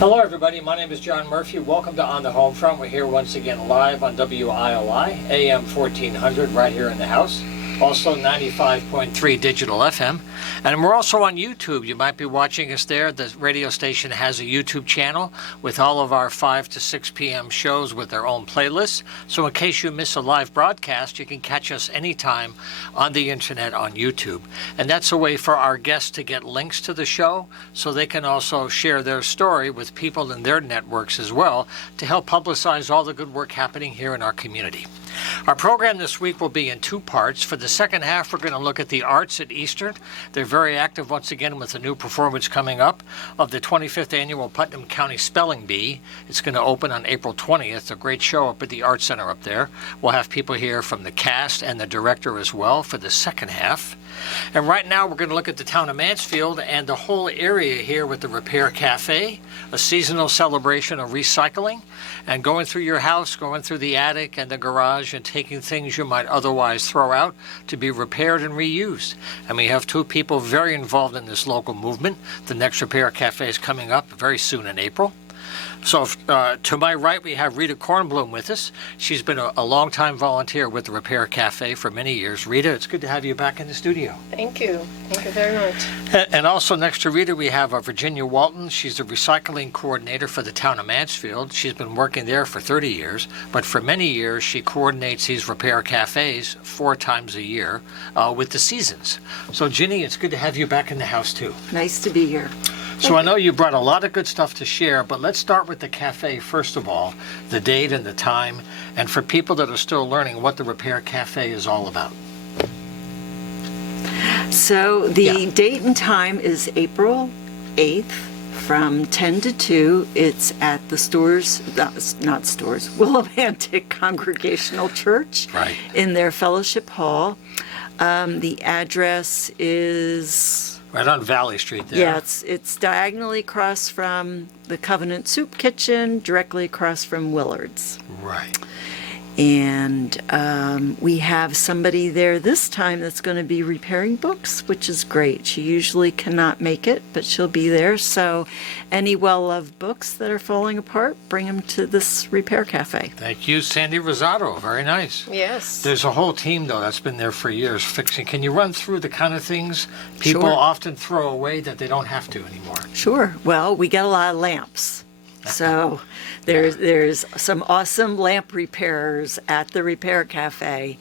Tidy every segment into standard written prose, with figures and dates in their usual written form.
Hello everybody, my name is John Murphy. Welcome to On the Homefront. We're here once again live on WILI, AM 1400 right here in the house. Also 95.3 digital FM. And we're also on YouTube. You might be watching us there. The radio station has a YouTube channel with all of our 5 to 6 p.m. shows with their own playlists. So in case you miss a live broadcast, you can catch us anytime on the internet on YouTube. And that's a way for our guests to get links to the show so they can also share their story with people in their networks as well to help publicize all the good work happening here in our community. Our program this week will be in two parts. For the second half, we're going to look at the arts at Eastern. They're very active once again with a new performance coming up of the 25th Annual Putnam County Spelling Bee. It's going to open on April 20th, a great show up at the Arts Center up there. We'll have people here from the cast and the director as well for the second half. And right now we're going to look at the town of Mansfield and the whole area here with the Repair Cafe, a seasonal celebration of recycling and going through your house, going through the attic and the garage and taking things you might otherwise throw out to be repaired and reused. And we have two people very involved in this local movement. The next Repair Cafe is coming up very soon in April. So to my right, we have Rita Kornblum with us. She's been a long-time volunteer with the Repair Cafe for many years. Rita, it's good to have you back in the studio. Thank you. Thank you very much. And also next to Rita, we have Virginia Walton. She's the recycling coordinator for the town of Mansfield. She's been working there for 30 years, but for many years, she coordinates these Repair Cafes 4 times a year with the seasons. So Ginny, it's good to have you back in the house too. Nice to be here. So I know you brought a lot of good stuff to share, but let's start with the cafe first of all, the date and the time, and for people that are still learning what the Repair Cafe is all about. So the date and time is April 8th from 10 to 2. It's at the Willimantic Congregational Church in their fellowship hall. The address is... Right on Valley Street there. Yeah, it's diagonally across from the Covenant Soup Kitchen, directly across from Willard's. Right. And we have somebody there this time that's going to be repairing books, which is great. She usually cannot make it, but she'll be there. So any well-loved books that are falling apart, bring them to this Repair Cafe. Thank you, Sandy Rosato. Very nice. Yes. There's a whole team, though, that's been there for years fixing. Can you run through the kind of things people often throw away that they don't have to anymore? Sure. Well, we get a lot of lamps. So there's some awesome lamp repairers at the Repair Cafe,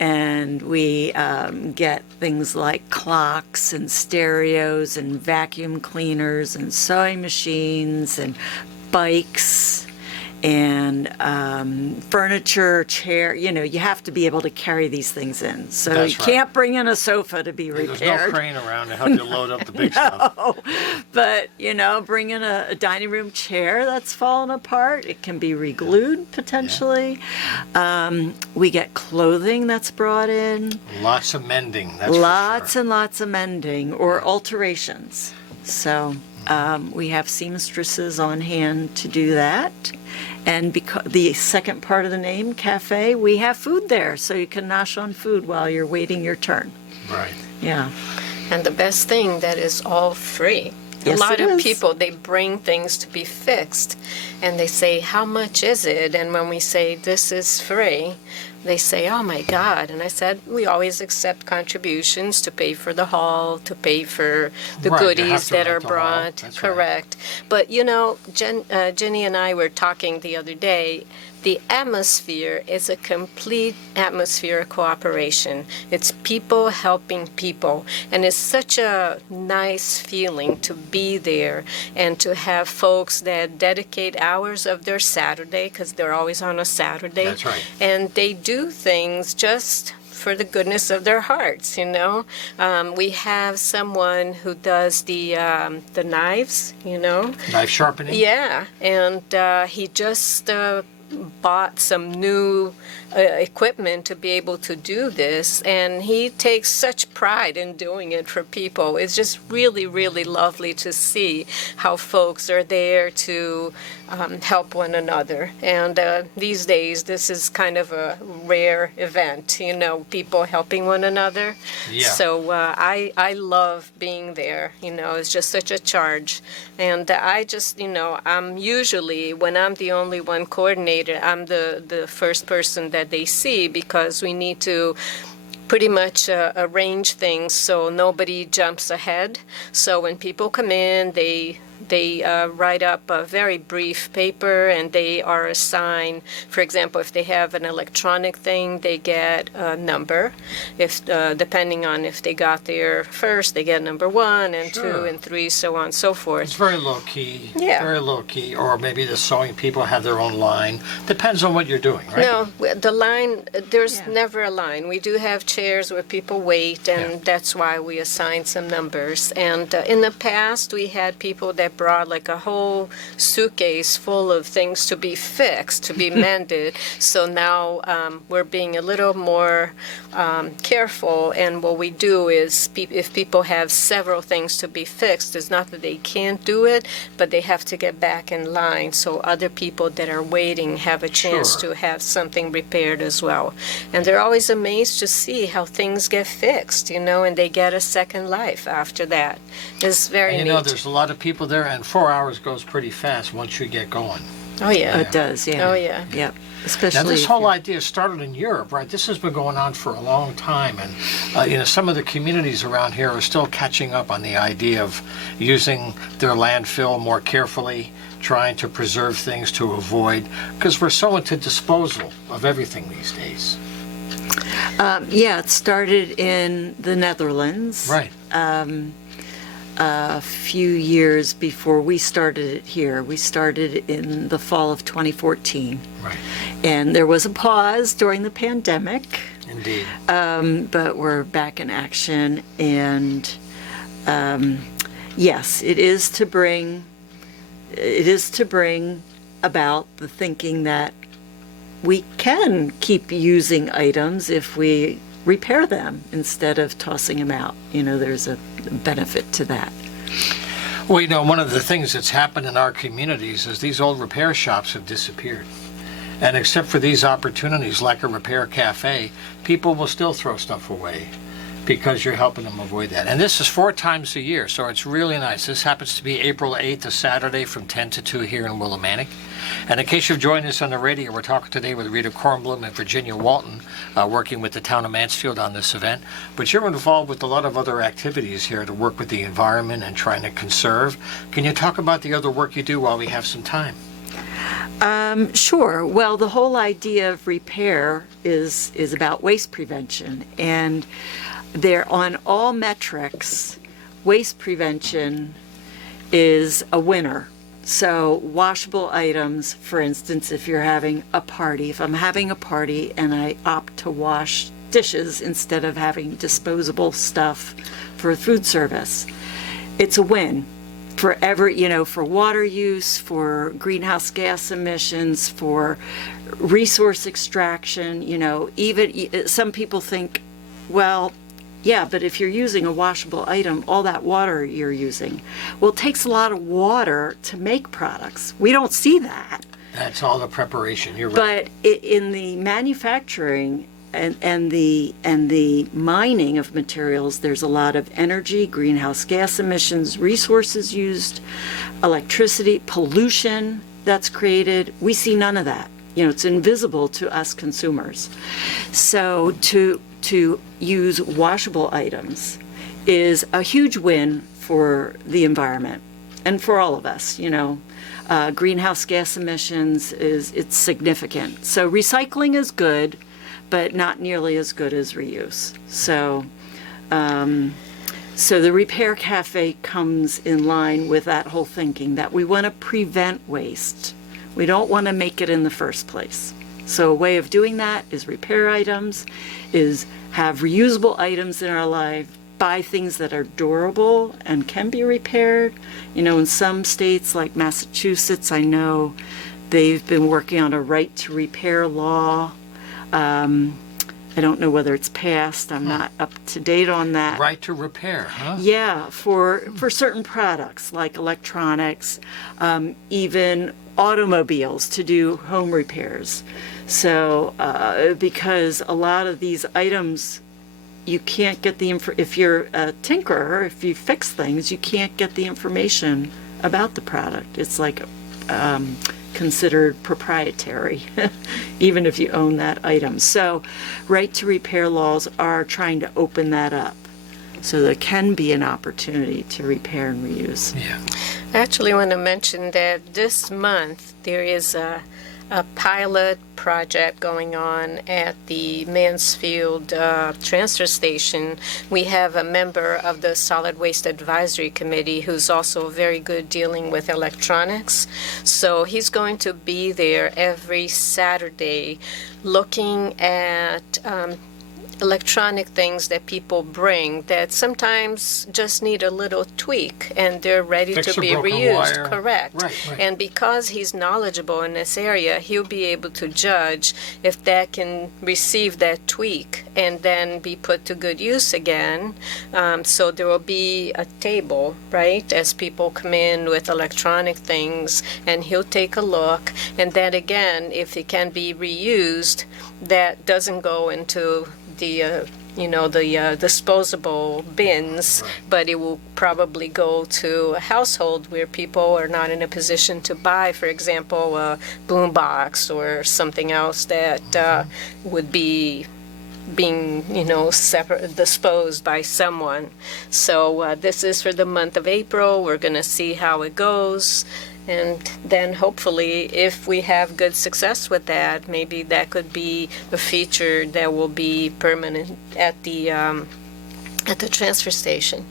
and we get things like clocks and stereos and vacuum cleaners and sewing machines and bikes and furniture, chair. You know, you have to be able to carry these things in. So you can't bring in a sofa to be repaired. There's no crane around to help you load up the big stuff. But, bring in a dining room chair that's fallen apart. It can be re-glued, potentially. Yeah. We get clothing that's brought in. Lots of mending, that's Lots for sure. and lots of mending or alterations. So we have seamstresses on hand to do that. And because the second part of the name, cafe, we have food there, so you can nosh on food while you're waiting your turn. Right. Yeah. And the best thing, that is all free. Yes, a lot it of is. people, they bring things to be fixed, and they say, how much is it? And when we say, this is free, they say, oh my God. And I said, we always accept contributions to pay for the hall, to pay for the goodies that are brought. Correct. But, Jenny and I were talking the other day. The atmosphere is a complete atmosphere of cooperation. It's people helping people. And it's such a nice feeling to be there and to have folks that dedicate hours of their Saturday, because they're always on a Saturday. That's right. And they do things just for the goodness of their hearts, We have someone who does the knives, Knife sharpening? Yeah, and he just bought some new equipment to be able to do this, and he takes such pride in doing it for people. It's just really, really lovely to see how folks are there to help one another. And these days, this is kind of a rare event, people helping one another. Yeah. So I love being there. It's just such a charge. And I just, I'm usually, when I'm the only one coordinator, I'm the first person that they see, because we need to pretty much arrange things so nobody jumps ahead. So when people come in, they write up a very brief paper, and they are assigned, for example, if they have an electronic thing, they get a number. If depending on if they got there first, they get number 1 and Sure. 2 and 3, so on and so forth. It's very low key. Yeah. Very low key. Or maybe the sewing people have their own line. Depends on what you're doing, right? No, the line, there's Yeah. never a line. We do have chairs where people wait, and Yeah. that's why we assign some numbers. And in the past, we had people that brought like a whole suitcase full of things to be fixed, to be mended. So now we're being a little more careful, and what we do is if people have several things to be fixed, it's not that they can't do it, but they have to get back in line so other people that are waiting have a chance Sure. to have something repaired as well. And they're always amazed to see how things get fixed, and they get a second life after that. It's very And neat. there's a lot of people there, and 4 hours goes pretty fast once you get going. Oh, yeah. It does, yeah. Oh, yeah. Yep. Especially Now, this if whole you're- idea started in Europe, right? This has been going on for a long time, and some of the communities around here are still catching up on the idea of using their landfill more carefully, trying to preserve things to avoid, because we're so into disposal of everything these days. Yeah, it started in the Netherlands. Right. A few years before we started it here. We started in the fall of 2014. Right. And there was a pause during the pandemic, Indeed. but we're back in action. And yes, it is to bring about the thinking that we can keep using items if we repair them instead of tossing them out. There's a benefit to that. Well, one of the things that's happened in our communities is these old repair shops have disappeared. And except for these opportunities like a repair cafe, people will still throw stuff away because you're helping them avoid that. And this is 4 times a year, so it's really nice. This happens to be April 8th, a Saturday from 10 to 2 here in Willimantic. And in case you've joined us on the radio, we're talking today with Rita Kornblum and Virginia Walton, working with the town of Mansfield on this event. But you're involved with a lot of other activities here to work with the environment and trying to conserve. Can you talk about the other work you do while we have some time? Sure. Well, the whole idea of repair is about waste prevention, and there on all metrics, waste prevention is a winner. So washable items, for instance, if you're having a party, if I'm having a party and I opt to wash dishes instead of having disposable stuff for food service, it's a win. For for water use, for greenhouse gas emissions, for resource extraction, even some people think, well, yeah, but if you're using a washable item, all that water you're using, well, it takes a lot of water to make products. We don't see that. That's all the preparation, you're right. But in the manufacturing and the mining of materials, there's a lot of energy, greenhouse gas emissions, resources used, electricity, pollution that's created. We see none of that. It's invisible to us consumers. So to use washable items is a huge win for the environment and for all of us. Greenhouse gas emissions it's significant. So recycling is good, but not nearly as good as reuse. So the Repair Cafe comes in line with that whole thinking that we want to prevent waste. We don't want to make it in the first place. So a way of doing that is repair items, is have reusable items in our life, buy things that are durable and can be repaired. In some states like Massachusetts, I know They've been working on a right to repair law. I don't know whether it's passed. I'm not up to date on that. Right to repair, huh? Yeah, for certain products like electronics, even automobiles to do home repairs. So, because a lot of these items, you can't get if you're a tinkerer, if you fix things, you can't get the information about the product. It's like considered proprietary, even if you own that item. So, right to repair laws are trying to open that up. So there can be an opportunity to repair and reuse. Yeah. I actually want to mention that this month there is a pilot project going on at the Mansfield transfer station. We have a member of the Solid Waste Advisory Committee who's also very good dealing with electronics. So he's going to be there every Saturday looking at electronic things that people bring that sometimes just need a little tweak and they're ready Fix to a be broken reused. wire. Correct. Right. And because he's knowledgeable in this area, he'll be able to judge if that can receive that tweak and then be put to good use again. So there will be a table, right, as people come in with electronic things, and he'll take a look. And then again, if it can be reused, that doesn't go into the disposable bins, but it will probably go to a household where people are not in a position to buy, for example, a boom box or something else that would be being, separate, disposed by someone. So this is for the month of April. We're going to see how it goes. And then hopefully, if we have good success with that, maybe that could be a feature that will be permanent at the transfer station.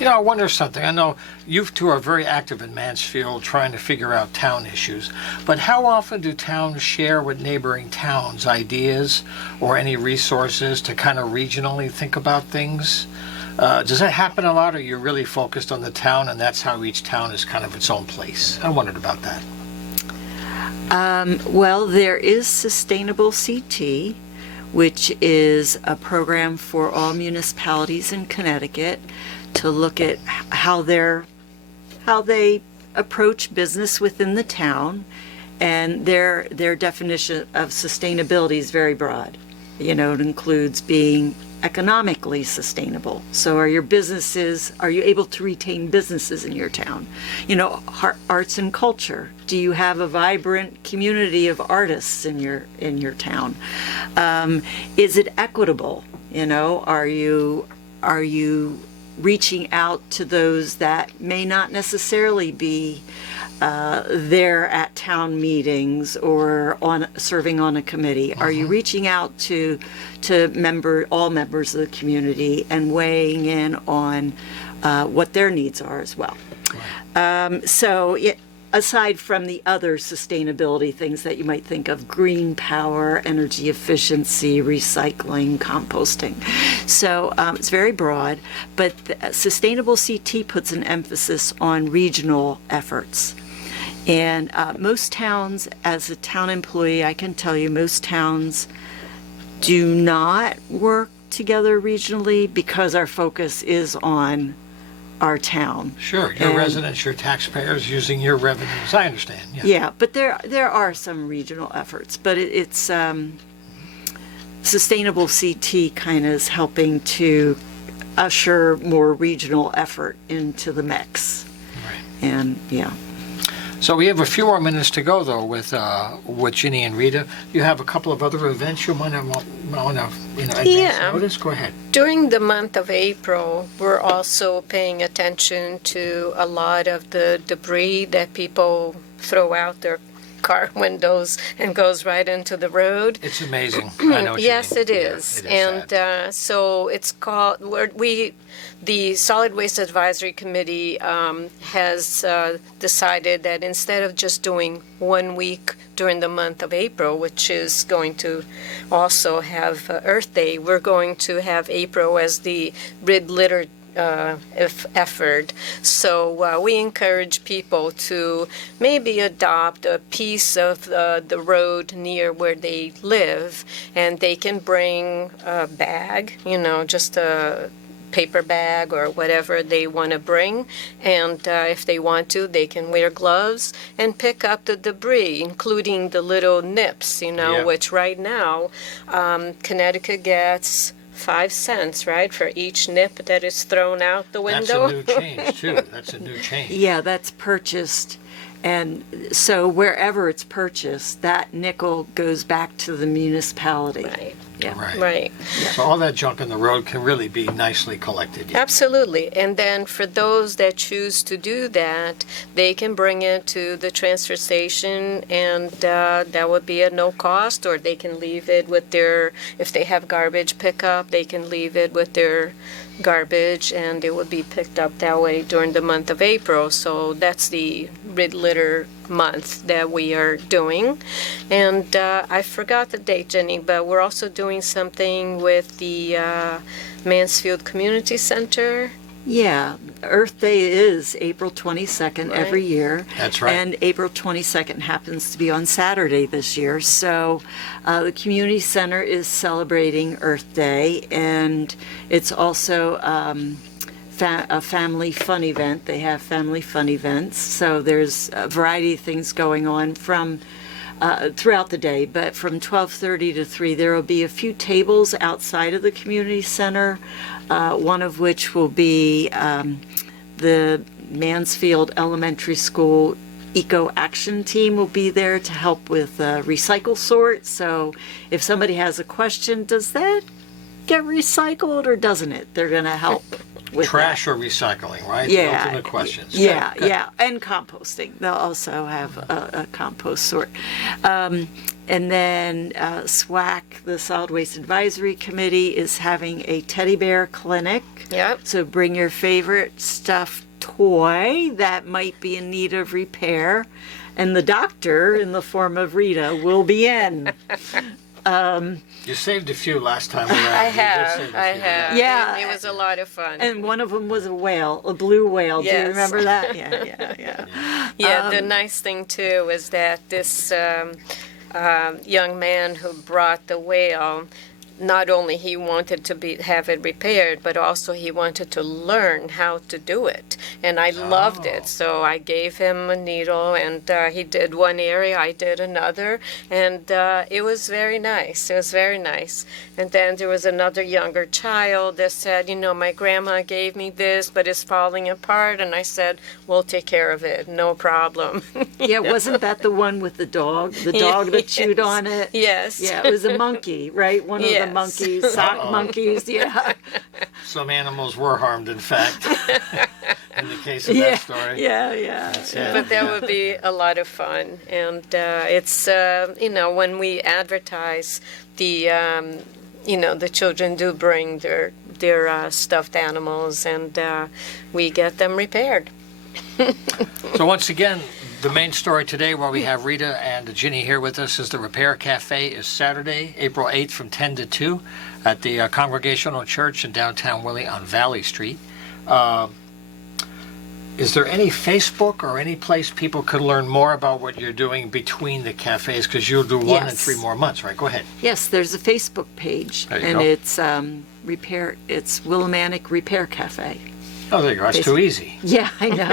I wonder something. I know you two are very active in Mansfield trying to figure out town issues, but how often do towns share with neighboring towns ideas or any resources to kind of regionally think about things? Does that happen a lot, or are you really focused on the town and that's how each town is kind of its own place? I wondered about that. Well, there is Sustainable CT, which is a program for all municipalities in Connecticut to look at how they approach business within the town, and their definition of sustainability is very broad. It includes being economically sustainable. So are you able to retain businesses in your town? Arts and culture. Do you have a vibrant community of artists in your town? Is it equitable? Are you reaching out to those that may not necessarily be there at town meetings or serving on a committee? Are you reaching out to all members of the community and weighing in on what their needs are as well? Aside from the other sustainability things that you might think of, green power, energy efficiency, recycling, composting. So it's very broad, but Sustainable CT puts an emphasis on regional efforts. And most towns, as a town employee, I can tell you most towns do not work together regionally because our focus is on our town. Sure, your residents, your taxpayers using your revenues. I understand. Yeah, but there are some regional efforts, but it's Sustainable CT kind of is helping to usher more regional effort into the mix. Right. And So we have a few more minutes to go, though, with Ginny and Rita. You have a couple of other events you want to advance notice? Go ahead. During the month of April, we're also paying attention to a lot of the debris that people throw out their car windows and goes right into the road. It's amazing. I know what you Yes, mean. it is. Yeah, it is sad. So it's called, the Solid Waste Advisory Committee has decided that instead of just doing 1 week during the month of April, which is going to also have Earth Day, we're going to have April as the Rid Litter effort. So we encourage people to maybe adopt a piece of the road near where they live, and they can bring a bag, just a paper bag or whatever they want to bring, and if they want to, they can wear gloves and pick up the debris, including the little nips, which right now Connecticut gets 5 cents, right, for each nip that is thrown out the window. That's a new change, too. That's a new change. Yeah, that's purchased. And so wherever it's purchased, that nickel goes back to the municipality. Right. Yeah. Right. So all that junk in the road can really be nicely collected. Yeah. Absolutely. And then for those that choose to do that, they can bring it to the transfer station, and that would be at no cost, or they can leave it with if they have garbage pickup, they can leave it with their garbage, and it would be picked up that way during the month of April. So that's the Rid Litter month that we are doing. And I forgot the date, Jenny, but we're also doing something with the Mansfield Community Center. Yeah, Earth Day is April 22nd every year. That's right. And April 22nd happens to be on Saturday this year. So the community center is celebrating Earth Day, and it's also a family fun event. They have family fun events. So there's a variety of things going on from throughout the day, but from 12:30 to 3, there will be a few tables outside of the community center, one of which will be the Mansfield Elementary School Eco Action Team will be there to help with recycle sort. So if somebody has a question, does that get recycled or doesn't it? They're going to help with Trash or recycling, right? Yeah. The ultimate questions. Yeah, Good. yeah, and composting. They'll also have a compost sort. And then SWAC, the Solid Waste Advisory Committee, is having a teddy bear clinic. Yep. So bring your favorite stuffed toy that might be in need of repair, and the doctor, in the form of Rita, will be in. You saved a few last time around. I You did have. save a I few. have. Yeah. It was a lot of fun. And one of them was a whale, a blue whale. Do you Yes. remember that? Yeah. Yeah, the nice thing too is that this young man who brought the whale, not only he wanted to have it repaired, but also he wanted to learn how to do it. And I loved it. So I gave him a needle, and he did one area, I did another. And it was very nice. It was very nice. And then there was another younger child that said, my grandma gave me this, but it's falling apart. And I said, we'll take care of it. No problem. Yeah, wasn't that the one with the dog? The dog that chewed on it? Yes. Yeah, it was a monkey, right? One of the Yes. monkeys, sock monkeys, yeah. Some animals were harmed, in fact, in the case of that story. Yeah. But that would be a lot of fun. And it's, when we advertise, the children do bring their stuffed animals, and we get them repaired. So once again, the main story today, while we have Rita and Ginny here with us, is the Repair Cafe is Saturday, April 8th from 10 to 2 at the Congregational Church in downtown Willie on Valley Street. Is there any Facebook or any place people could learn more about what you're doing between the cafes? Because you'll do one in Yes. 3 more months, right? Go ahead. Yes, there's a Facebook page, There you and go. it's Willimantic Repair Cafe. Oh, there you go. That's too easy. Yeah, I know.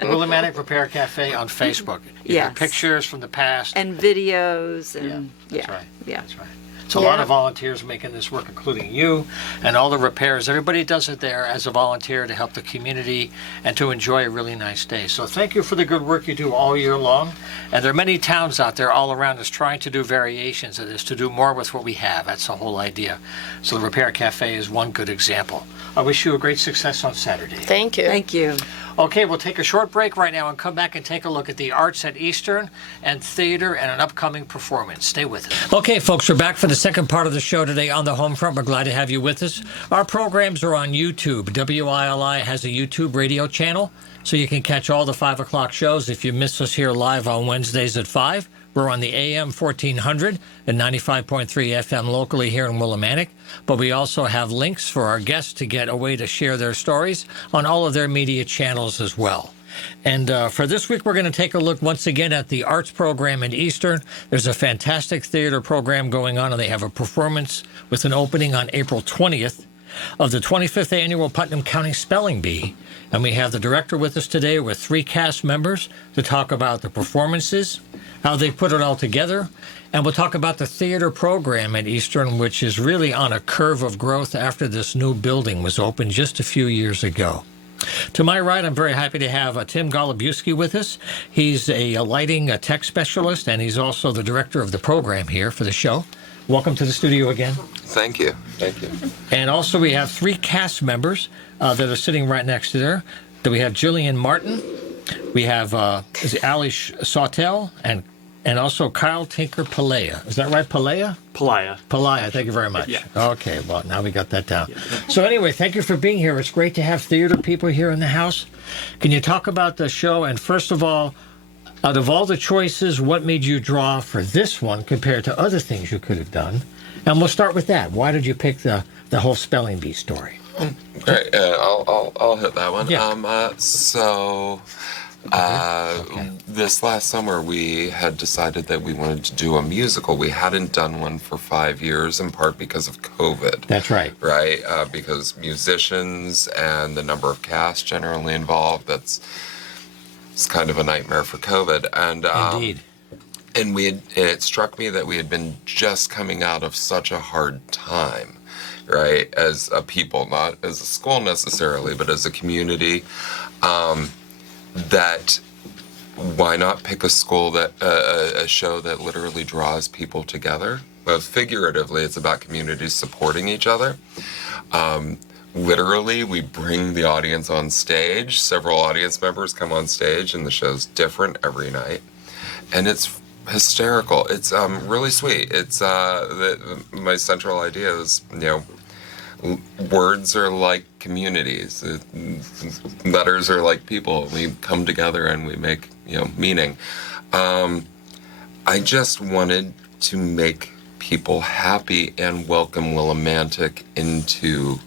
Willimantic Repair Cafe on Facebook. You Yes. got pictures from the past. And videos, and That's right. yeah. That's right. It's a lot Yeah. of volunteers making this work, including you and all the repairs. Everybody does it there as a volunteer to help the community and to enjoy a really nice day. So thank you for the good work you do all year long. And there are many towns out there all around us trying to do variations of this, to do more with what we have. That's the whole idea. So the Repair Cafe is one good example. I wish you a great success on Saturday. Thank you. Thank you. Okay, we'll take a short break right now and come back and take a look at the arts at Eastern and theater and an upcoming performance. Stay with us. Okay, folks, we're back for the the second part of the show today on the Homefront. We're glad to have you with us. Our programs are on YouTube. WILI has a YouTube radio channel, so you can catch all the 5 o'clock shows. If you miss us here live on Wednesdays at 5, we're on the AM 1400 and 95.3 FM locally here in Willimantic. But we also have links for our guests to get a way to share their stories on all of their media channels as well. And for this week, we're going to take a look once again at the arts program in Eastern. There's a fantastic theater program going on, and they have a performance with an opening on April 20th of the 25th Annual Putnam County Spelling Bee. And we have the director with us today with 3 cast members to talk about the performances, how they put it all together, and we'll talk about the theater program at Eastern, which is really on a curve of growth after this new building was opened just a few years ago. To my right, I'm very happy to have Tim Golubuski with us. He's a lighting tech specialist, and he's also the director of the program here for the show. Welcome to the studio again. Thank you. Thank you. And also we have 3 cast members that are sitting right next to there. We have Jillian Martin, we have Ali Sawtell, and also Kyle Tinker Pelea. Is that right, Pelea? Pelea, thank you very much. Yeah. Okay, well, now we got that down. Yeah. So anyway, thank you for being here. It's great to have theater people here in the house. Can you talk about the show? And first of all, out of all the choices, what made you draw for this one compared to other things you could have done? And we'll start with that. Why did you pick the whole spelling bee story? Great. I'll hit that one. Yeah. This last summer, we had decided that we wanted to do a musical. We hadn't done one for 5 years, in part because of COVID. That's right. Right? Because musicians and the number of cast generally involved, it's kind of a nightmare for COVID. And Indeed. And it struck me that we had been just coming out of such a hard time, right? As a people, not as a school necessarily, but as a community. That why not pick a school that a show that literally draws people together? Well, figuratively, it's about communities supporting each other. Literally, we bring the audience on stage. Several audience members come on stage, and the show's different every night, and it's hysterical. It's really sweet. It's my central idea is, words are like communities. Letters are like people. We come together and we make, meaning. I just wanted to make people happy and welcome Willimantic into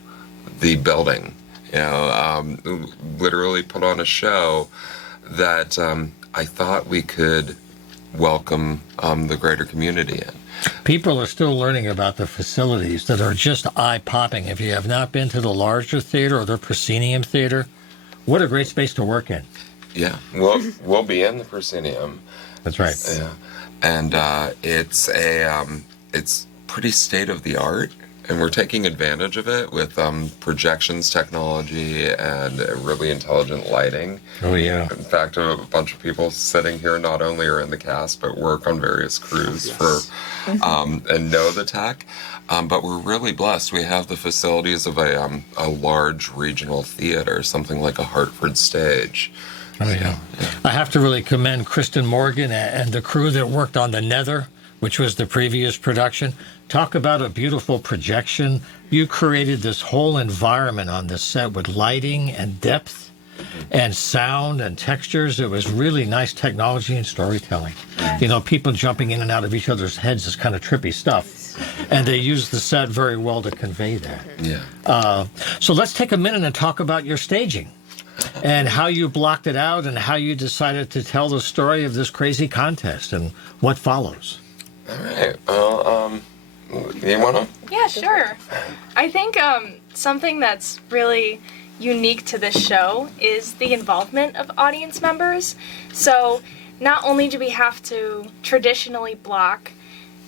the building. Literally put on a show that I thought we could welcome the greater community in. People are still learning about the facilities that are just eye-popping. If you have not been to the larger theater or the proscenium theater, what a great space to work in. Yeah, we'll be in the proscenium. That's right. Yeah, and it's pretty state-of-the-art, and we're taking advantage of it with projections technology and really intelligent lighting. Oh, yeah. In fact, a bunch of people sitting here not only are in the cast, but work on various crews and know the tech. But we're really blessed. We have the facilities of a large regional theater, something like a Hartford stage. Oh, yeah. I have to really commend Kristen Morgan and the crew that worked on The Nether, which was the previous production. Talk about a beautiful projection. You created this whole environment on the set with lighting and depth and sound and textures. It was really nice technology and storytelling. People jumping in and out of each other's heads is kind of trippy stuff. And they used the set very well to convey that. Yeah. So let's take a minute and talk about your staging and how you blocked it out and how you decided to tell the story of this crazy contest and what follows. All right. Well, you want to? Yeah, sure. I think something that's really unique to this show is the involvement of audience members. So not only do we have to traditionally block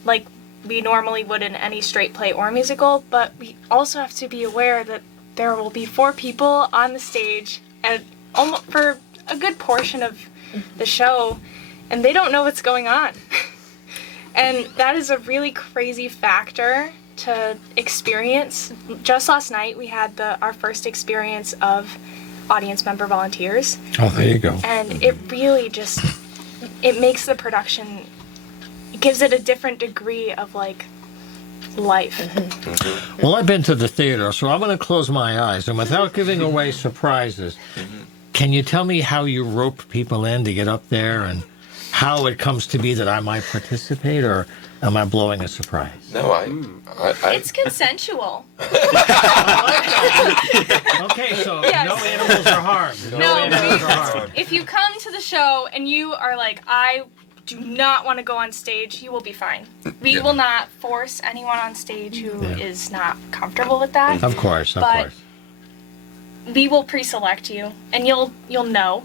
like we normally would in any straight play or musical, but we also have to be aware that there will be 4 people on the stage and almost for a good portion of the show, and they don't know what's going on. And that is a really crazy factor to experience. Just last night, we had our first experience of audience member volunteers. Oh, there you go. And it really it makes the production, it gives it a different degree of life. Well, I've been to the theater, so I'm going to close my eyes. And without giving away surprises, can you tell me how you rope people in to get up there and how it comes to be that I might participate, or am I blowing a surprise? No, I It's consensual. Okay, so Yes. no animals are harmed. No, animals are harmed. If you come to the show and you are like, I do not want to go on stage, you will be fine. We Yeah. will not force anyone on stage who Yeah. is not comfortable with that. Of course, of But- course. We will pre-select you, and you'll know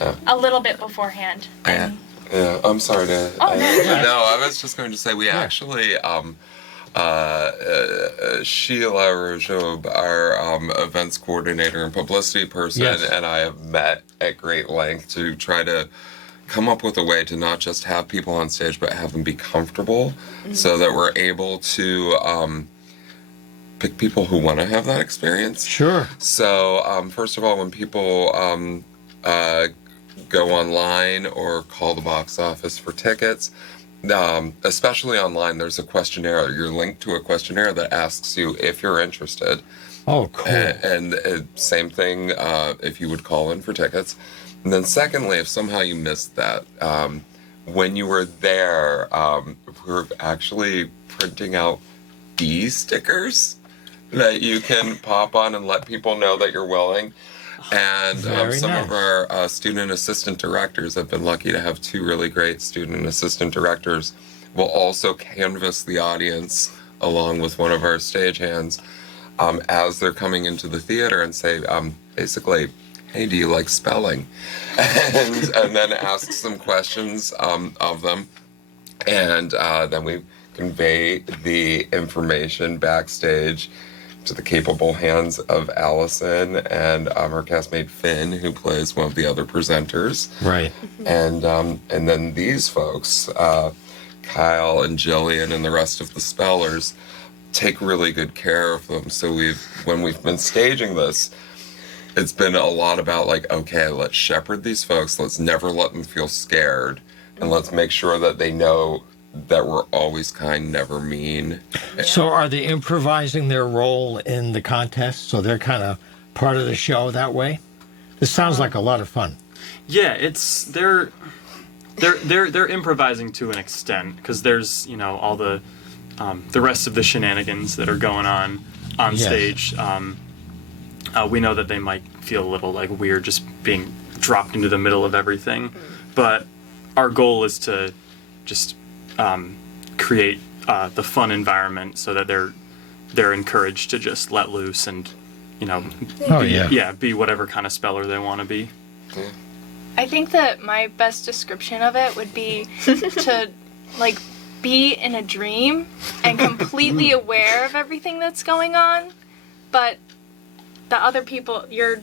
Oh. a little bit beforehand. And Yeah, I'm sorry to. Oh, no. No, I was just going to say we actually, Sheila Rajoub, our events coordinator and publicity person, Yes. and I have met at great length to try to come up with a way to not just have people on stage, but have them be comfortable, so that we're able to pick people who want to have that experience. Sure. So, first of all, when people go online or call the box office for tickets, especially online, there's a questionnaire. You're linked to a questionnaire that asks you if you're interested. Oh, cool. And same thing if you would call in for tickets. And then secondly, if somehow you missed that, when you were there, we're actually printing out bee stickers that you can pop on and let people know that you're willing. And Very some nice. of our student assistant directors have been lucky to have two really great student assistant directors. Will also canvass the audience along with one of our stagehands as they're coming into the theater and say, basically, hey, do you like spelling? and then ask some questions of them. And then we convey the information backstage to the capable hands of Allison and her castmate Finn, who plays one of the other presenters. Right. And then these folks, Kyle and Jillian and the rest of the spellers, take really good care of them. So when we've been staging this, it's been a lot about like, okay, let's shepherd these folks. Let's never let them feel scared, and let's make sure that they know that we're always kind, never mean. So are they improvising their role in the contest, so they're kind of part of the show that way? This sounds like a lot of fun. Yeah, it's they're improvising to an extent, because there's all the rest of the shenanigans that are going on Yes. stage. We know that they might feel a little like weird just being dropped into the middle of everything, but our goal is to just create the fun environment so that they're encouraged to just let loose and Oh, yeah. be whatever kind of speller they want to be. I think that my best description of it would be to like be in a dream and completely aware of everything that's going on, but the other people, your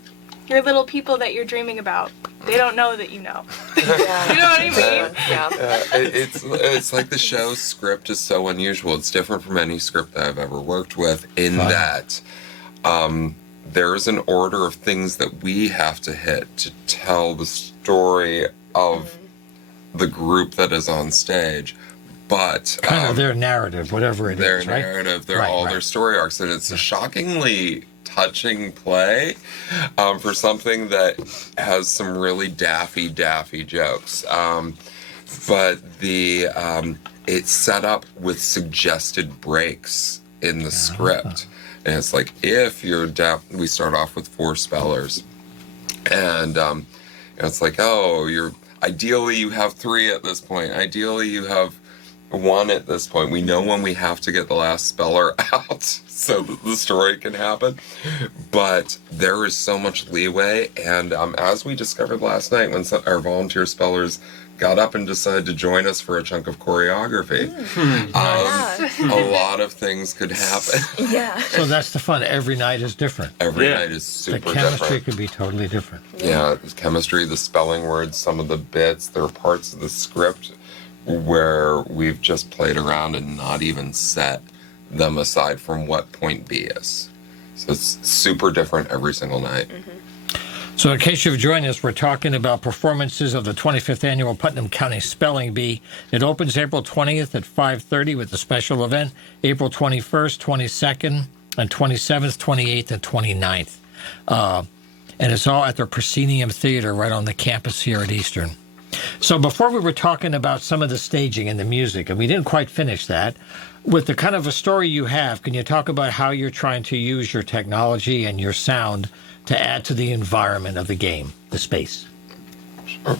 little people that you're dreaming about, they don't know that you know. You know what I mean? Yeah. It's like the show's script is so unusual. It's different from any script that I've ever worked with in Fun. that there's an order of things that we have to hit to tell the story of the group that is on stage. But Kind of their narrative, whatever it their is, right? narrative, Right, all right. their story arcs, and it's a shockingly touching play for something that has some really daffy jokes. But it's set up with suggested breaks in the script, and it's like if you're we start off with 4 spellers, and it's like, oh, ideally you have 3 at this point. Ideally you have 1 at this point. We know when we have to get the last speller out so that the story can happen. But there is so much leeway. And as we discovered last night when our volunteer spellers got up and decided to join us for a chunk of choreography, a lot of things could happen. Yeah. So that's the fun. Every night is different. Every Yeah. night is The super chemistry different. could be totally different. Yeah, the chemistry, the spelling words, some of the bits, there are parts of the script where we've just played around and not even set them aside from what point B is. So it's super different every single night. So in case you've joined us, we're talking about performances of the 25th Annual Putnam County Spelling Bee. It opens April 20th at 5:30 with a special event, April 21st, 22nd, and 27th, 28th, and 29th. And it's all at the Proscenium Theater right on the campus here at Eastern. So before we were talking about some of the staging and the music, and we didn't quite finish that, with the kind of a story you have, can you talk about how you're trying to use your technology and your sound to add to the environment of the game, the space? Sure.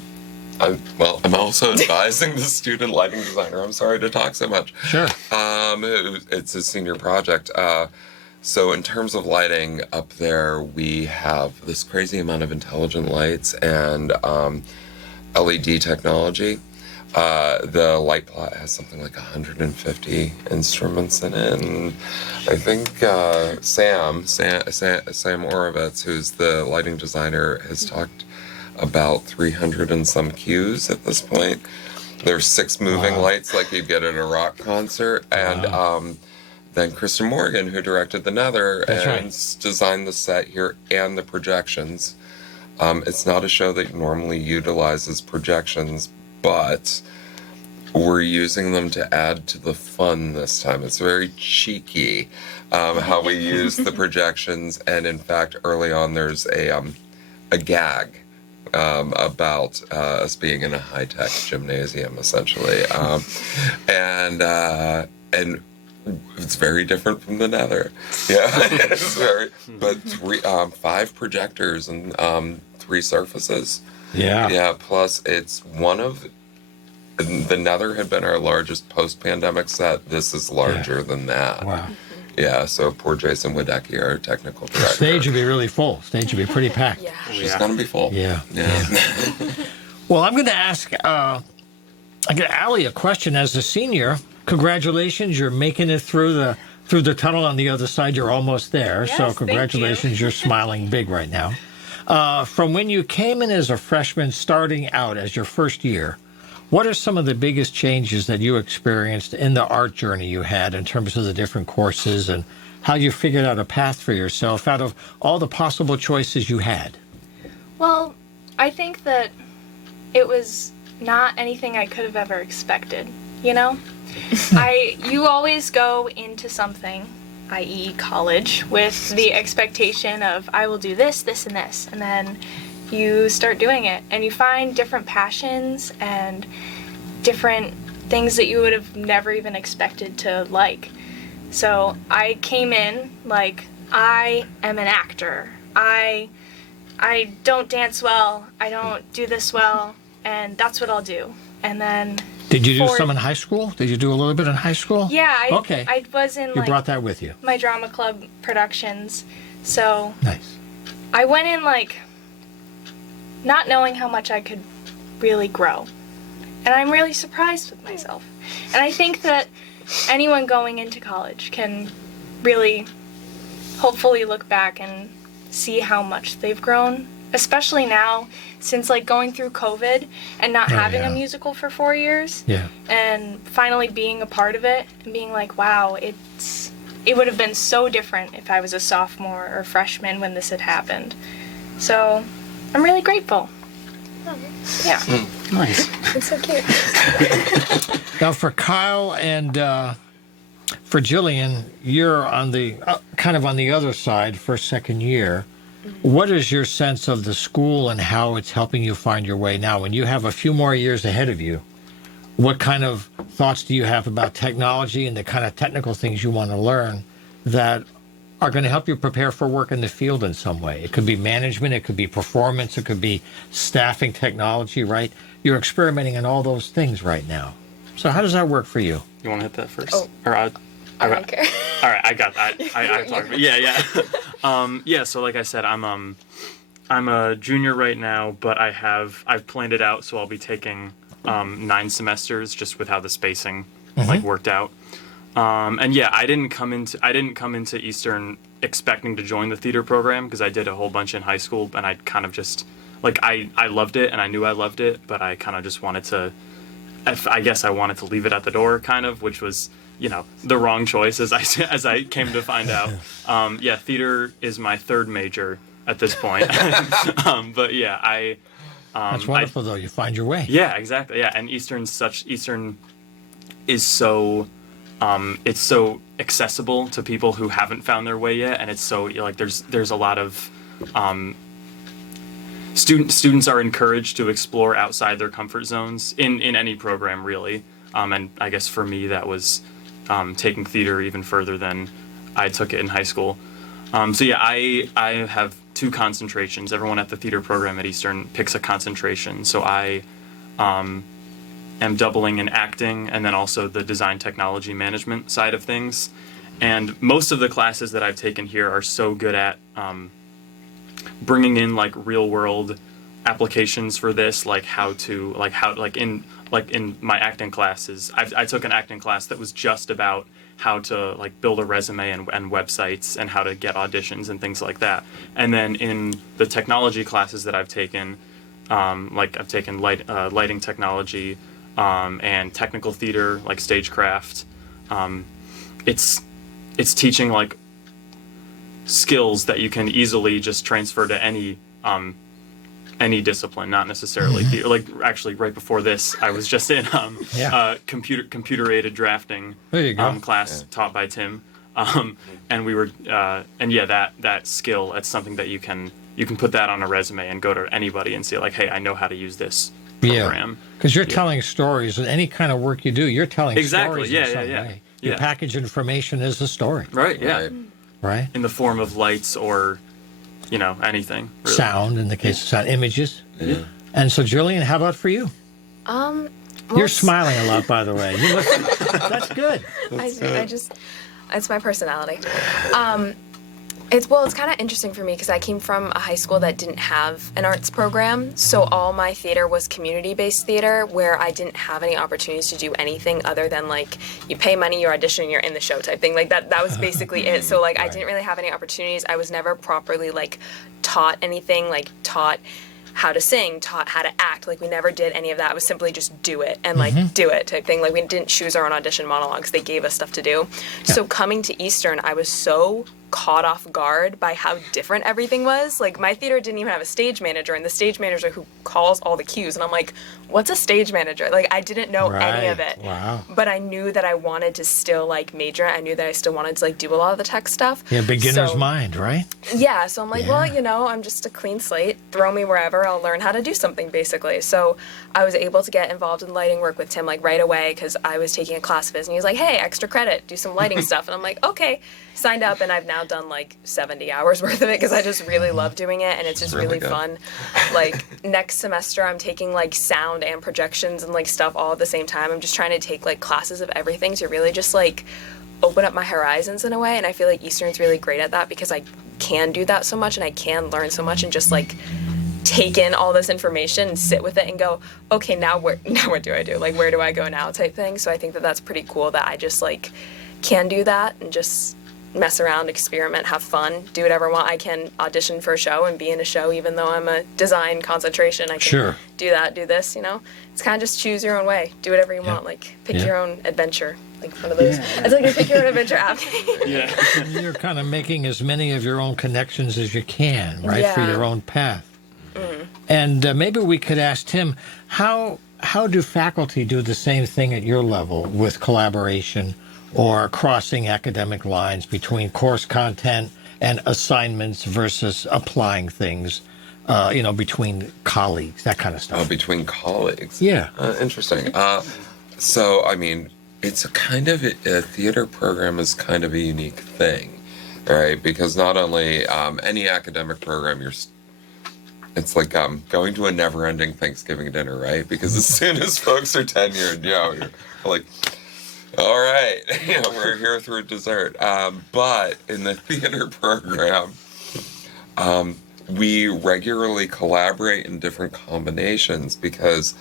I'm also advising the student lighting designer. I'm sorry to talk so much. Sure. It's a senior project. So in terms of lighting up there, we have this crazy amount of intelligent lights and LED technology. The light plot has something like 150 instruments in it, and I think Sam Orovitz, who's the lighting designer, has talked about 300 and some cues at this point. There's 6 moving lights like you get at a rock concert, and then Kristen Morgan, who directed The Nether, designed the set here and the projections. It's not a show that normally utilizes projections, but we're using them to add to the fun this time. It's very cheeky how we use the projections, and in fact, early on there's a gag about us being in a high-tech gymnasium, essentially, and it's very different from The Nether. Yeah, it's very. But 5 projectors and 3 surfaces. Yeah. Plus, it's one of The Nether had been our largest post-pandemic set. This is larger than that. Wow. Yeah. So poor Jason Wadecki, our technical director. The stage would be really full. Stage would be pretty packed. Yeah. She's gonna be full. Yeah. Yeah. Well, I'm going to ask Allie a question. As a senior, congratulations, you're making it through the tunnel on the other side. You're almost there. Yes, So thank congratulations, you're smiling big right now. From when you came in as a freshman, starting out as your first year, what are some of the biggest changes that you experienced in the art journey you had in terms of the different courses and how you figured out a path for yourself out of all the possible choices you had? Well, I think that it was not anything I could have ever expected, you know? You always go into something, i.e. college, with the expectation of I will do this, this, and this, and then you start doing it, and you find different passions and different things that you would have never even expected to like. So I came in like, I am an actor. I don't dance well. I don't do this well, and that's what I'll do. And then Did you do some in high school? Did you do a little bit in high school? Yeah, Okay. I was in You like brought that with you. my drama club productions. So Nice. I went in like not knowing how much I could really grow. And I'm really surprised with myself. And I think that anyone going into college can really hopefully look back and see how much they've grown, especially now since like going through COVID and not having a musical for 4 years. Yeah. And finally being a part of it and being like, wow, it would have been so different if I was a sophomore or freshman when this had happened. So I'm really grateful. Yeah. Nice. It's so cute. Now for Kyle and for Jillian, you're on the kind of on the other side for second year. What is your sense of the school and how it's helping you find your way now? When you have a few more years ahead of you, what kind of thoughts do you have about technology and the kind of technical things you want to learn that are going to help you prepare for work in the field in some way? It could be management, it could be performance, it could be staffing technology, right? You're experimenting in all those things right now. So how does that work for you? You want to hit that first? Oh. Or I don't care. All right, I got that. I talked about. Yeah. So like I said, I'm a junior right now, but I've planned it out, so I'll be taking 9 semesters just with how the spacing like worked out. And yeah, I didn't come into Eastern expecting to join the theater program because I did a whole bunch in high school, and I kind of just like I loved it and I knew I loved it, but I kind of just wanted to. I guess I wanted to leave it at the door, kind of, which was, you know, the wrong choice as I came to find out. Yeah, theater is my third major, at this point. But yeah, That's wonderful, though. You find your way. yeah, exactly. Yeah, and Eastern is so it's so accessible to people who haven't found their way yet, and it's so like there's a lot of students are encouraged to explore outside their comfort zones in any program, really. And I guess for me that was taking theater even further than I took it in high school. So yeah, I have 2 concentrations. Everyone at the theater program at Eastern picks a concentration. So I am doubling in acting and then also the design technology management side of things. And most of the classes that I've taken here are so good at bringing in like real world applications for this, like in my acting classes. I took an acting class that was just about how to like build a resume and websites and how to get auditions and things like that. And then in the technology classes that I've taken, I've taken lighting technology and technical theater, like stagecraft. It's teaching like skills that you can easily just transfer to any discipline, not necessarily theater. Like actually, right before this, I was just in computer aided drafting There you go. class taught by Tim, and we were that skill. It's something that you can put that on a resume and go to anybody and say like, hey, I know how to use this program. Because you're telling stories, and any kind of work you do, you're telling Exactly. stories Yeah, in some yeah, way. yeah. Your package information is a story, Right. Yeah. Right. right? In the form of lights or anything. Really. Sound, in the case of sound, images. Yeah. And so, Jillian, how about for you? Well, You're smiling a lot, by the way. You look, that's good. I just, it's my personality. It's kind of interesting for me because I came from a high school that didn't have an arts program, so all my theater was community-based theater where I didn't have any opportunities to do anything other than like you pay money, you audition, you're in the show type thing. Like that was basically it. So like I didn't really have any opportunities. I was never properly like taught anything, like taught how to sing, taught how to act. Like we never did any of that. It was simply just do it and like do it type thing. Like we didn't choose our own audition monologues. They gave us stuff to do. So coming to Eastern, I was so caught off guard by how different everything was. Like my theater didn't even have a stage manager, and the stage manager who calls all the cues. And I'm like, what's a stage manager? Like I didn't know any of it. Wow. But I knew that I wanted to still like major. I knew that I still wanted to like do a lot of the tech stuff. Yeah, beginner's So- mind, right? Yeah, so I'm like, well, I'm just a clean slate. Throw me wherever, I'll learn how to do something, basically. So I was able to get involved in lighting work with Tim, like, right away, because I was taking a class of his, and he was like, hey, extra credit, do some lighting stuff. And I'm like, okay. Signed up, and I've now done, like, 70 hours worth of it, because I just really love doing it, and it's just Really really good. fun. Like, next semester, I'm taking, like, sound and projections and, like, stuff all at the same time. I'm just trying to take, like, classes of everything to really just, like, open up my horizons in a way, and I feel like Eastern's really great at that because I can do that so much and I can learn so much and just like take in all this information and sit with it and go, okay, now what do I do? Like where do I go now type thing. So I think that that's pretty cool that I just like can do that and just mess around, experiment, have fun, do whatever I want. I can audition for a show and be in a show even though I'm a design concentration. I can do that, do this, It's kind of just choose your own way. Do whatever you want, like pick your own adventure. Like one of those. It's like a pick your own adventure app. Yeah. You're kind of making as many of your own connections as you can, right, for Yeah. your own path. And maybe we could ask Tim, how do faculty do the same thing at your level with collaboration or crossing academic lines between course content and assignments versus applying things, between colleagues, that kind of stuff? Oh, between colleagues. Yeah. Interesting. So, I mean, it's a theater program is kind of a unique thing, right? Because not only any academic program, it's like going to a never-ending Thanksgiving dinner, right? Because as soon as folks are tenured, you're like, all right, we're here through dessert. But in the theater program, we regularly collaborate in different combinations because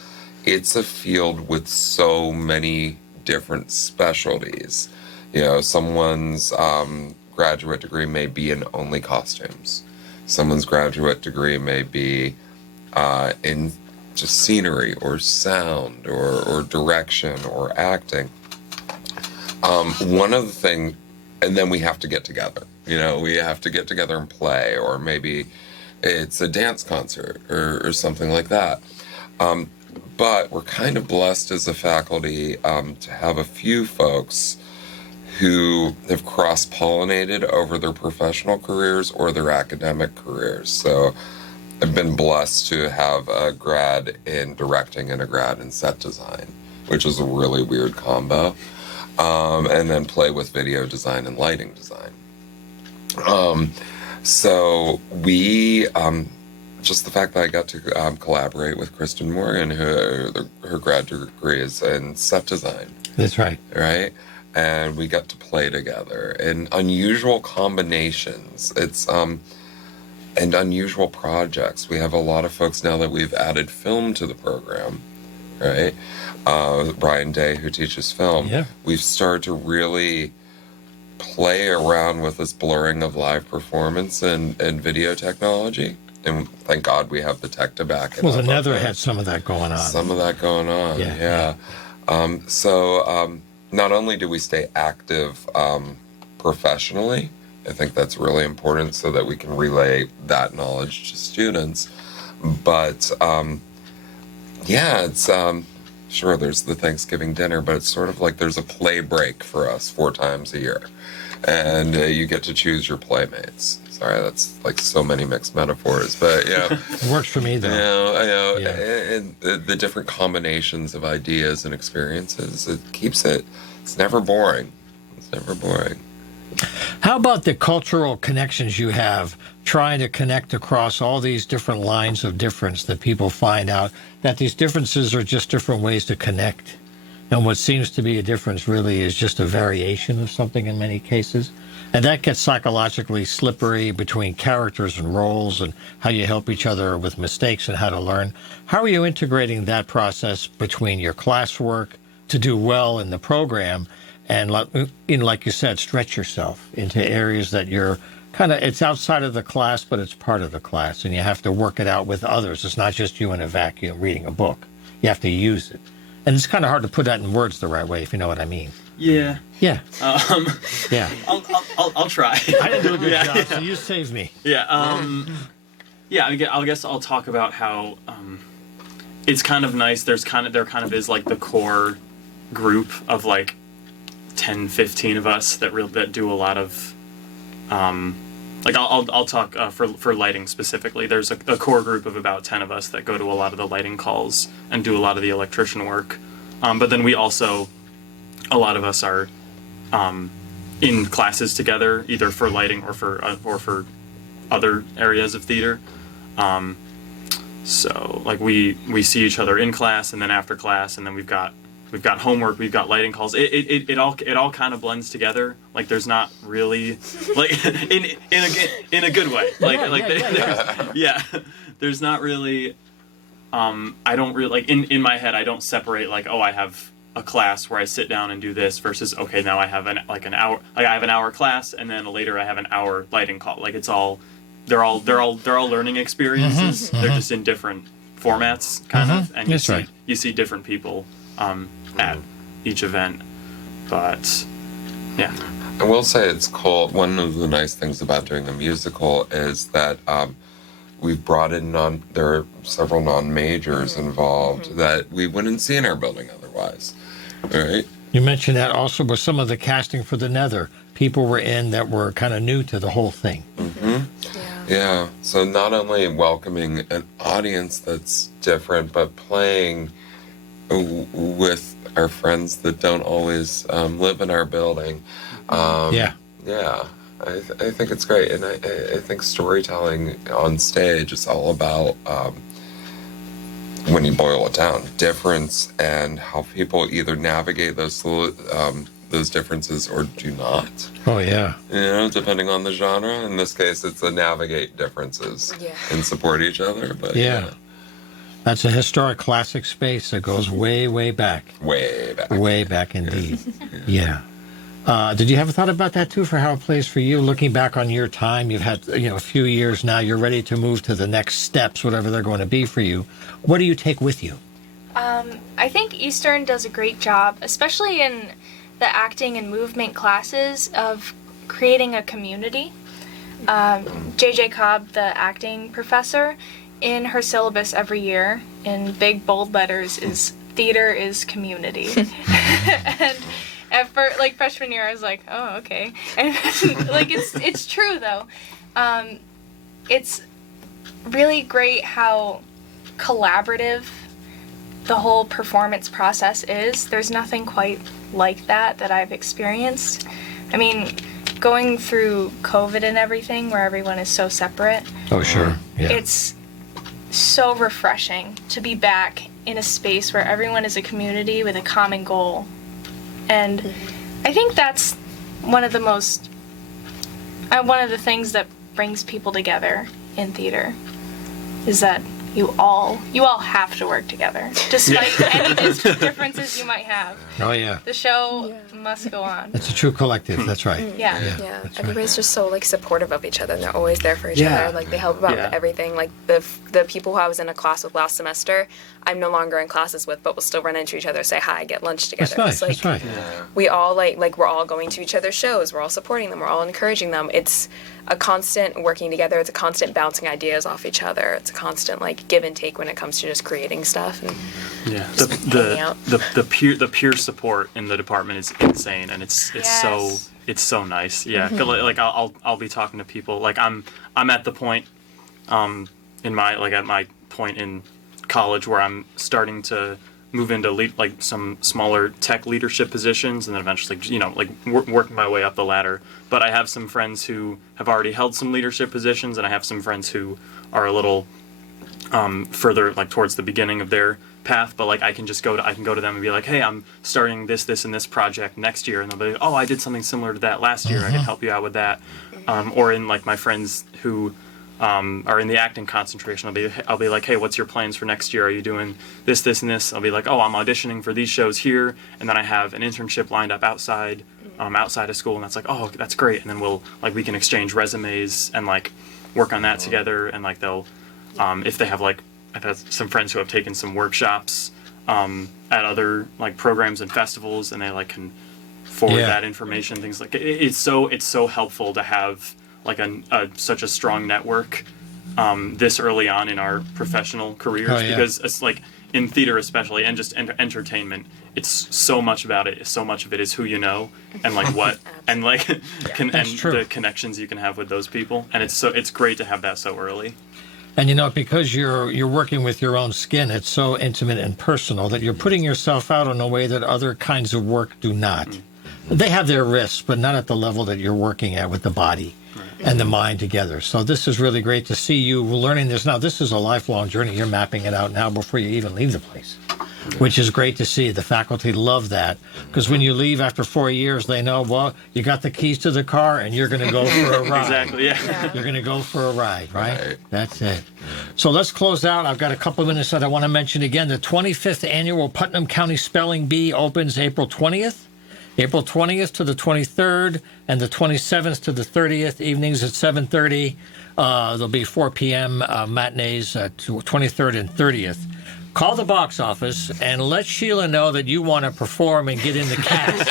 it's a field with so many different specialties. Someone's graduate degree may be in only costumes. Someone's graduate degree may be in just scenery or sound or direction or acting. One of the things, and then we have to get together. We have to get together and play, or maybe it's a dance concert or something like that. But we're kind of blessed as a faculty to have a few folks who have cross-pollinated over their professional careers or their academic careers. So I've been blessed to have a grad in directing and a grad in set design, which is a really weird combo. And then play with video design and lighting design. So we, just the fact that I got to collaborate with Kristen Morgan, her grad degree is in set design. That's right. Right? And we got to play together in unusual combinations. And unusual projects. We have a lot of folks now that we've added film to the program, right? Brian Day, who teaches film. Yeah. We've started to really play around with this blurring of live performance and video technology. And thank God we have the tech to back it Well, up. the Nether had some of that going on. Some of that going on, Yeah. So not only do we stay active professionally, I think that's really important so that we can relay that knowledge to students. But it's sure there's the Thanksgiving dinner, but it's sort of like there's a play break for us 4 times a year, and you get to choose your playmates. Sorry, that's like so many mixed metaphors, but It works for me, though. I know, Yeah. and the different combinations of ideas and experiences, it's never boring. It's never boring. How about the cultural connections you have, trying to connect across all these different lines of difference that people find out that these differences are just different ways to connect? And what seems to be a difference really is just a variation of something in many cases. And that gets psychologically slippery between characters and roles and how you help each other with mistakes and how to learn. How are you integrating that process between your classwork to do well in the program and, like you said, stretch yourself into areas that you're it's outside of the class, but it's part of the class, and you have to work it out with others. It's not just you in a vacuum reading a book. You have to use it. And it's kind of hard to put that in words the right way, if you know what I mean. Yeah. Yeah. Yeah. I'll try. I didn't do a good job, so you saved me. Yeah. Yeah. I guess I'll talk about how it's kind of nice. There kind of is like the core group of like 10, 15 of us that do a lot of like I'll talk for lighting specifically. There's a core group of about 10 of us that go to a lot of the lighting calls and do a lot of the electrician work. But then we also, a lot of us are in classes together, either for lighting or for other areas of theater. So like we see each other in class and then after class, and then we've got homework, we've got lighting calls. It all kind of blends together. Like there's not really like in a good way. There's not really. I don't really like in my head. I don't separate like, oh, I have a class where I sit down and do this versus, okay, now I have an hour. Like I have an hour class and then later I have an hour lighting call. Like it's all they're all learning experiences. They're just in different formats kind of, and you see different people at each event. But yeah, I will say it's cool. One of the nice things about doing a musical is that we've brought in there are several non-majors involved that we wouldn't see in our building otherwise, right? You mentioned that also with some of the casting for the Nether. People were in that were kind of new to the whole thing. Mm-hmm. Yeah. So not only welcoming an audience that's different, but playing with our friends that don't always live in our building. Yeah, I think it's great, and I think storytelling on stage is all about, when you boil it down, difference and how people either navigate those differences or do not. Oh yeah. Depending on the genre. In this case, it's a navigate differences and support each other. But yeah. That's a historic classic space that goes way, way back. Way back. Way back indeed. Yeah. Did you have a thought about that too, for how it plays for you? Looking back on your time, you've had a few years now. You're ready to move to the next steps, whatever they're going to be for you. What do you take with you? I think Eastern does a great job, especially in the acting and movement classes, of creating a community. J.J. Cobb, the acting professor, in her syllabus every year, in big bold letters, is theater is community. And at first, like freshman year, I was like, oh, okay. And like it's true though. It's really great how collaborative the whole performance process is. There's nothing quite like that I've experienced. I mean, going through COVID and everything, where everyone is so separate. Oh, sure. Yeah. It's so refreshing to be back in a space where everyone is a community with a common goal. And I think that's one of the things that brings people together in theater, is that you all have to work together, despite any differences you might have. Oh, yeah. The show must go on. It's a true collective. That's right. Yeah. Yeah, everybody's just so like supportive of each other, and they're always there for each other. Like they help out with everything. Like the people who I was in a class with last semester, I'm no longer in classes with, but we'll still run into each other, say hi, get lunch together. That's nice. It's like, That's right. we all like we're all going to each other's shows. We're all supporting them. We're all encouraging them. It's a constant working together. It's a constant bouncing ideas off each other. It's a constant like give and take when it comes to just creating stuff. And Yeah, just hanging out. the peer support in the department is insane, and it's Yes. so nice. Yeah, 'cause, like I'll be talking to people, like I'm at the point in my at my point in college where I'm starting to move into like some smaller tech leadership positions, and then eventually working my way up the ladder. But I have some friends who have already held some leadership positions, and I have some friends who are a little further like towards the beginning of their path, but like I can go to them and be like, hey, I'm starting this and this project next year, and they'll be like, oh, I did something similar to that last year, I can help you out with that. Or in like my friends who are in the acting concentration, I'll be like, hey, what's your plans for next year? Are you doing this and this? I'll be like, oh, I'm auditioning for these shows here, and then I have an internship lined up outside of school, and that's like, oh, that's great. And then we can exchange resumes and like work on that together, and like they'll if they have like, I've had some friends who have taken some workshops at other like programs and festivals, and they like can forward that information, things like it's so helpful to have like such a strong network this early on in our professional careers, because it's like in theater especially, and just entertainment, it's so much about it. So much of it is who you know, and like what, and like the connections you can have with those people, and it's great to have that so early. And because you're working with your own skin, it's so intimate and personal that you're putting yourself out in a way that other kinds of work do not. They have their risks, but not at the level that you're working at with the body and the mind together. So this is really great to see you learning this now. This is a lifelong journey. You're mapping it out now before you even leave the place, which is great to see. The faculty love that, because when you leave after 4 years, they know, well, you got the keys to the car and you're going to go for a ride. Exactly, yeah. You're going to go for a ride, right? That's it. So let's close out. I've got a couple of minutes that I want to mention again. The 25th Annual Putnam County Spelling Bee opens April 20th. April 20th to the 23rd, and the 27th to the 30th, evenings at 7:30. There'll be 4 p.m. Matinees, 23rd and 30th. Call the box office and let Sheila know that you want to perform and get in the cast.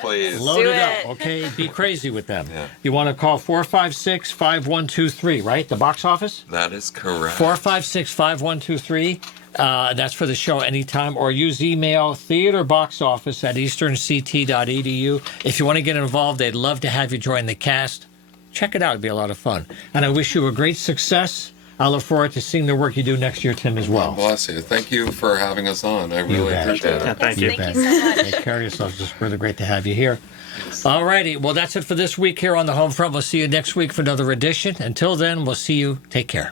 Please. Load it up, okay? Be crazy with them. Yeah. You want to call 456-5123, right? The box office? That is correct. 456-5123. That's for the show anytime, or use email theaterboxoffice@easternct.edu. If you want to get involved, they'd love to have you join the cast. Check it out. It'd be a lot of fun. And I wish you a great success. I look forward to seeing the work you do next year, Tim, as well. Bless you. Thank you for having us on. I really appreciate it. Yeah, thank you. Thank you so much. Take care of yourselves. It's really great to have you here. All righty. Well, that's it for this week here on the Homefront. We'll see you next week for another edition. Until then, we'll see you. Take care.